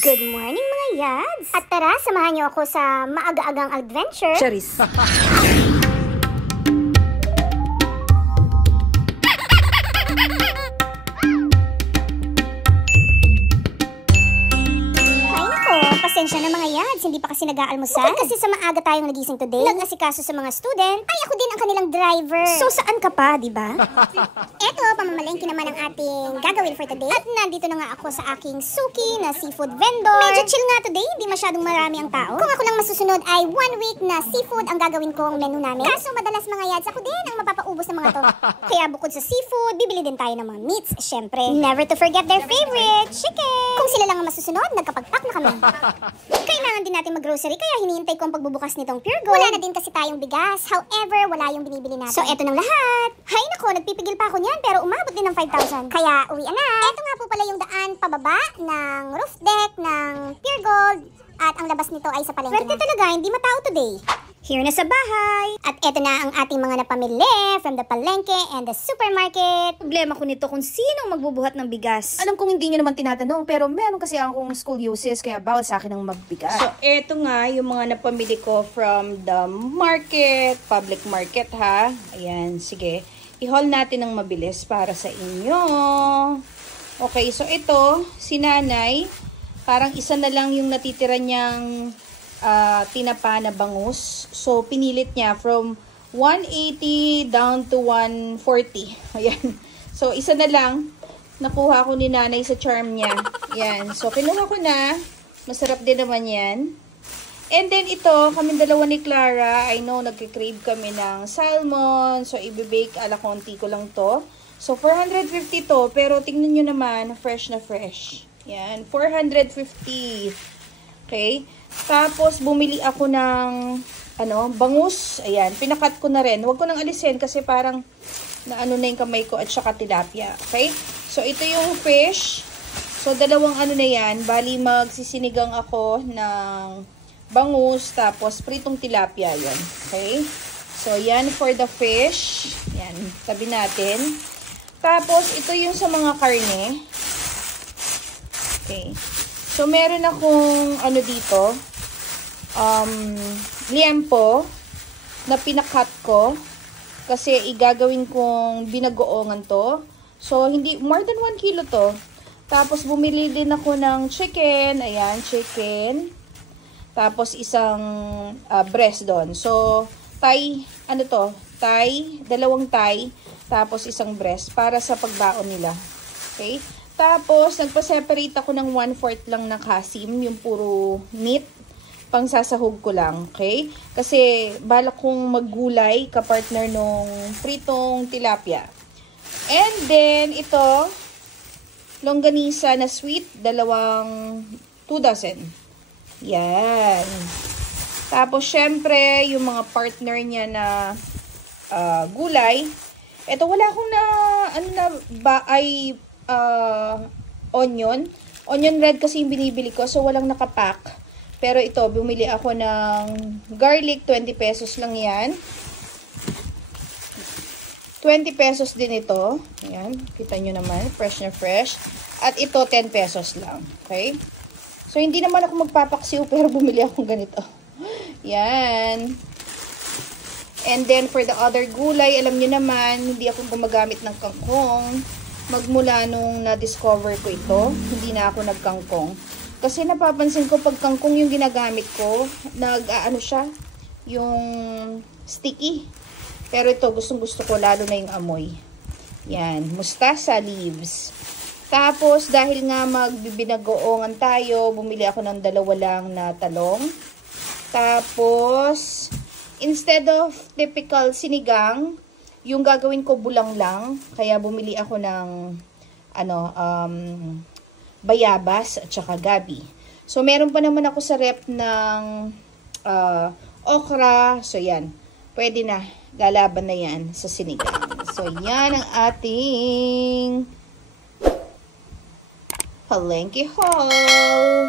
Good morning mga yads! At tara, samahan niyo ako sa maaga-agang adventure. Charis. Pasensya na mga yads, hindi pa kasi nag-aalmusal. Bukod kasi sa maaga tayong nagising today, nag-asikaso sa mga student, ay ako din ang kanilang driver. So saan ka pa, di ba? Eto, pamamalengke naman ang ating gagawin for today. At nandito na nga ako sa aking suki na seafood vendor. Medyo chill nga today, hindi masyadong marami ang tao. Kung ako lang masusunod ay 1 week na seafood ang gagawin kong menu namin. Kaso madalas mga yads, ako din ang mapapaubos ng mga to. Kaya bukod sa seafood, bibili din tayo ng mga meats, syempre. Never to forget their favorite, chicken. Kung sila lang ang masusunod, nagkapag-pack na kami. Kailangan din natin mag-grocery kaya hinihintay ko ang pagbubukas nitong Pure Gold. Wala na din kasi tayong bigas. However, wala yung binibili natin. So, eto ng lahat. Hay nako, nagpipigil pa ako niyan pero umabot din ng 5,000. Kaya, uwi na. Eto nga po pala yung daan pababa ng roof deck ng Pure Gold. At ang labas nito ay sa palengke na. Swerte talaga, hindi matao today. Here na sa bahay. At eto na ang ating mga napamili from the palengke and the supermarket. Problema ko nito kung sinong magbubuhat ng bigas. Alam kong hindi nyo naman tinatanong, pero meron kasi akong school uses, kaya bawal sa akin ang magbigas. So, eto nga yung mga napamili ko from the market, public market ha. Ayan, sige. I-haul natin ng mabilis para sa inyo. Okay, so ito, si nanay, parang isa na lang yung natitira niyang tinapa na bangus. So, pinilit niya from 180 down to 140. Ayan. So, isa na lang. Nakuha ko ni nanay sa charm niya. Ayan. So, kinuha ko na. Masarap din naman yan. And then, ito, kami dalawa ni Clara. I know, nagkikrave kami ng salmon. So, ibibake ala konti ko lang to. So, 450 to. Pero, tingnan nyo naman, fresh na fresh. Ayan. 450. Okay. Tapos, bumili ako ng, bangus. Ayan, pinakat ko na rin. Huwag ko nang alisin kasi parang naano na yung kamay ko at saka tilapia. Okay? So, ito yung fish. So, dalawang na yan. Bali, magsisinigang ako ng bangus. Tapos, pritong tilapia yan. Okay? So, yan for the fish. Yan, tabi natin. Tapos, ito yung sa mga karne. Okay. So, meron akong, dito, liempo na pinakat ko kasi igagawin kong binagoongan to. So, hindi, more than 1 kilo to. Tapos, bumili din ako ng chicken. Ayan, chicken. Tapos, isang breast doon. So, thigh, dalawang thigh. Tapos, isang breast para sa pagbaon nila. Okay? Tapos, nagpa-separate ako ng 1/4 lang ng kasim, yung puro meat, pang sasahog ko lang, okay? Kasi, balak kong maggulay, kapartner nung pritong tilapia. And then, ito, longganisa na sweet, 2 dozen. Yan. Tapos, syempre, yung mga partner niya na gulay. Ito, wala akong onion. Onion red kasi yung binibili ko. So, walang nakapack. Pero ito, bumili ako ng garlic. 20 pesos lang yan. 20 pesos din ito. Ayan. Kita nyo naman. Fresh na fresh. At ito, 10 pesos lang. Okay? So, hindi naman ako magpapaksiw pero bumili akong ganito. Yan. And then, for the other gulay, alam nyo naman, hindi ako gumagamit ng kangkong. Magmula nung na-discover ko ito, hindi na ako nagkangkong. Kasi napapansin ko, pag kangkong yung ginagamit ko, siya, yung sticky. Pero ito, gustong-gusto ko, lalo na yung amoy. Yan, mustasa leaves. Tapos, dahil nga magbibinagoongan tayo, bumili ako ng 2 lang na talong. Tapos, instead of typical sinigang, yung gagawin ko bulang lang, kaya bumili ako ng bayabas at saka gabi. So, meron pa naman ako sa rep ng okra. So, yan. Pwede na. Lalaban na yan sa sinigang. So, yan ang ating palengke haul.